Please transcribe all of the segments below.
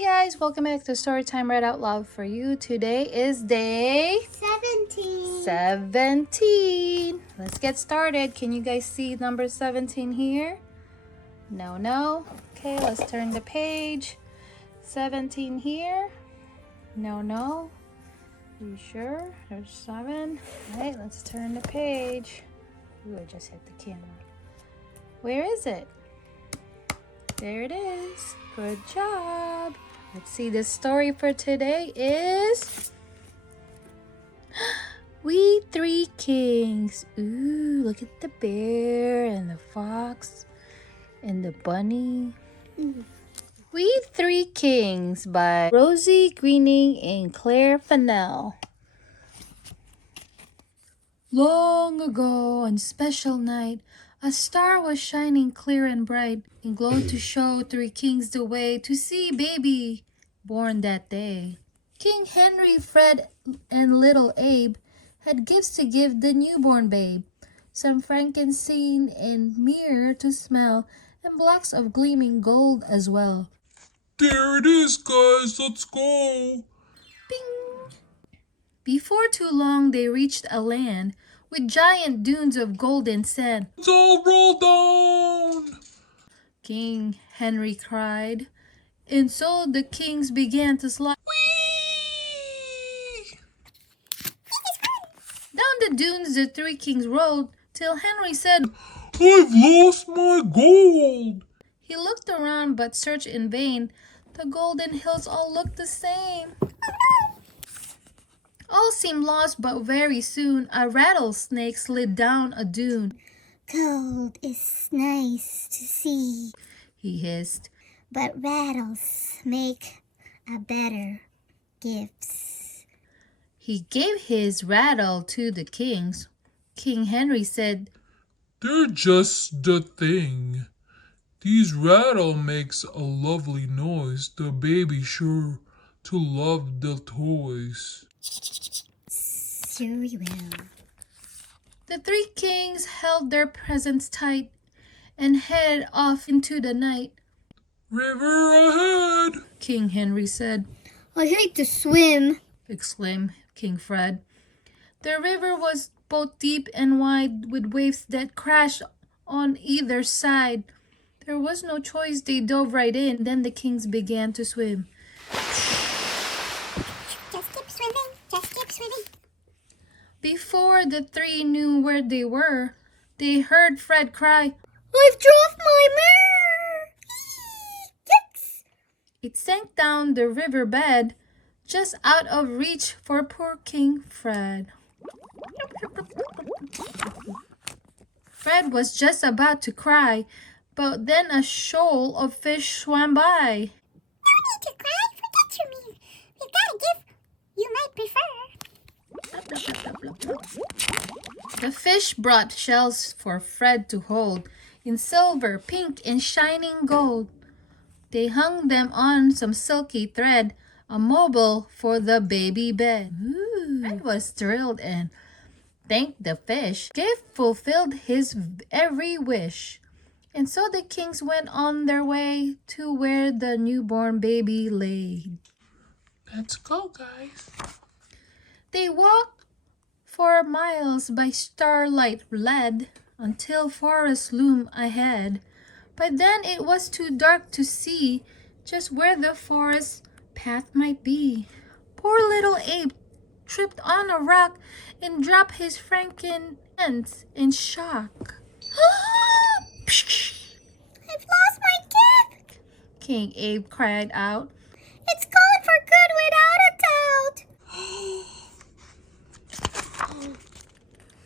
Hi guys, welcome back to Storytime Read Out Loud for You. Today is day 17. Let's get started. Can you guys see number 17 here? No. Okay, let's turn the page. 17 here. No. You sure? There's 7. All right, let's turn the page. Ooh, I just hit the camera. Where is it? There it is. Good job. Let's see, the story for today is We Three Kings. Ooh, look at the bear and the fox and the bunny. We Three Kings by Rosie Greening and Claire Fennell. Long ago on special night, a star was shining clear and bright and glowed to show three kings the way to see baby born that day. King Henry, Fred, and little Abe had gifts to give the newborn babe. Some frankincense and myrrh to smell, and blocks of gleaming gold as well. There it is, guys. Let's go. Bing! Before too long, they reached a land with giant dunes of golden sand. Let's all roll down. King Henry cried, and so the kings began to slide. Whee! Down the dunes the three kings rolled, till Henry said, I've lost my gold. He looked around but searched in vain. The golden hills all looked the same. All seemed lost, but very soon a rattlesnake slid down a dune. Gold is nice to see, He hissed. but rattles make a better gifts. He gave his rattle to the kings. King Henry said, They're just the thing. These rattle makes a lovely noise. The baby sure to love the toys. Sure we will. The three kings held their presents tight and headed off into the night. River ahead. King Henry said, I hate to swim. exclaimed King Fred. The river was both deep and wide, with waves that crashed on either side. There was no choice, they dove right in. Then the kings began to swim. Just keep swimming. Before the three knew where they were, they heard Fred cry, I've dropped my mirror. Yikes. It sank down the river bed, just out of reach for poor King Fred. Fred was just about to cry, but then a shoal of fish swam by. No need to cry. Forget your mirror. We've got a gift you might prefer. The fish brought shells for Fred to hold, in silver, pink, and shining gold. They hung them on some silky thread, a mobile for the baby bed. Fred was thrilled and thanked the fish. Gift fulfilled his every wish. And so the kings went on their way to where the newborn baby lay. Let's go, guys. They walked for miles by starlight led, until forest loomed ahead. By then it was too dark to see just where the forest path might be. Poor little Abe tripped on a rock and dropped his frankincense in shock. I've lost my gift. King Abe cried out. It's gone for good without a doubt.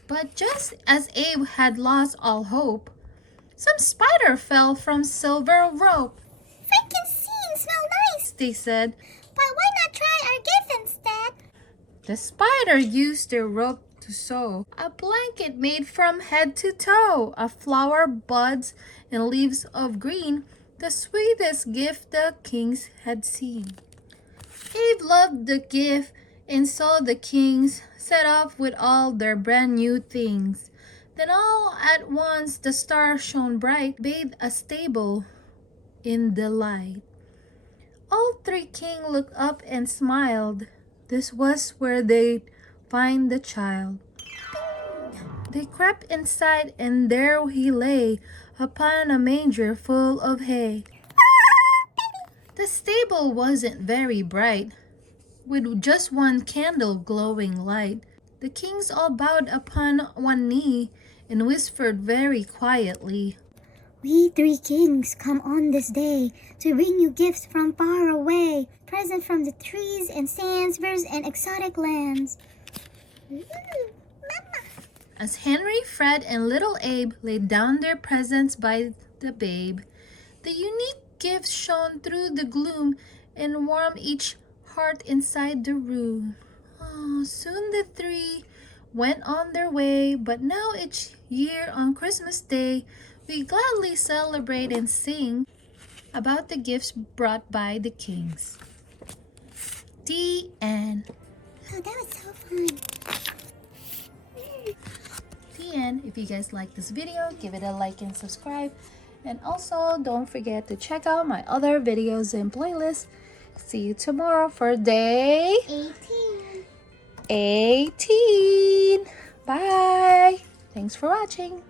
But just as Abe had lost all hope, some spider fell from silver rope. Frankenstein smell nice, They said. but why not try our gift instead? The spider used their rope to sew a blanket made from head to toe of flower buds and leaves of green, the sweetest gift the kings had seen. Abe loved the gift, and so the kings set off with all their brand new things. Then all at once the star shone bright, bathed a stable in the light. All three kings looked up and smiled. This was where they'd find the child. They crept inside, and there he lay upon a manger full of hay. The stable wasn't very bright, with just one candle glowing light. The kings all bowed upon one knee and whispered very quietly, We three kings come on this day to bring you gifts from far away, presents from the trees and sands, rivers and exotic lands. As Henry, Fred, and little Abe laid down their presents by the babe, the unique gifts shone through the gloom and warmed each heart inside the room. Oh, soon the three went on their way, but now each year on Christmas Day, we gladly celebrate and sing about the gifts brought by the kings. The end. Oh, that was so fun. The end. If you guys like this video, give it a like and subscribe. And also, don't forget to check out my other videos and playlists. See you tomorrow for day 18. Bye. Thanks for watching.